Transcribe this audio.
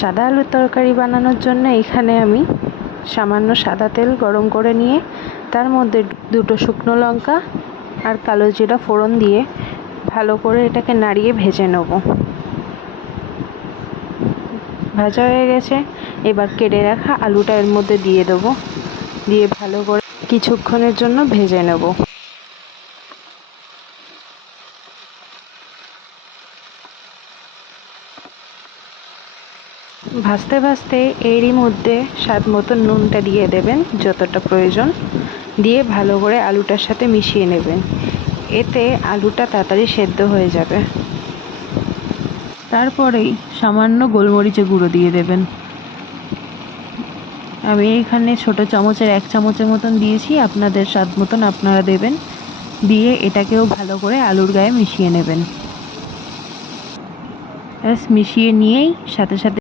সাদা আলুর তরকারি বানানোর জন্য এখানে আমি সামান্য সাদা তেল গরম করে নিয়ে তার মধ্যে দুটো শুকনো লঙ্কা আর কালো জিরা ফোড়ন দিয়ে ভালো করে এটাকে নাড়িয়ে ভেজে নেব। ভাজা হয়ে গেছে, এবার কেটে রাখা আলুটা এর মধ্যে দিয়ে দেবো, দিয়ে ভালো করে কিছুক্ষণের জন্য ভেজে নেব। ভাজতে ভাজতে এরই মধ্যে স্বাদ মতো নুনটা দিয়ে দেবেন যতটা প্রয়োজন, দিয়ে ভালো করে আলুটার সাথে মিশিয়ে নেবেন। এতে আলুটা তাড়াতাড়ি সেদ্ধ হয়ে যাবে। তারপরেই সামান্য গোলমরিচের গুঁড়ো দিয়ে দেবেন। আমি এখানে ছোট চামচের 1 চামচের মতন দিয়েছি, আপনাদের স্বাদ মতন আপনারা দেবেন। দিয়ে এটাকেও ভালো করে আলুর গায়ে মিশিয়ে নেবেন। মিশিয়ে নিয়েই সাথে সাথে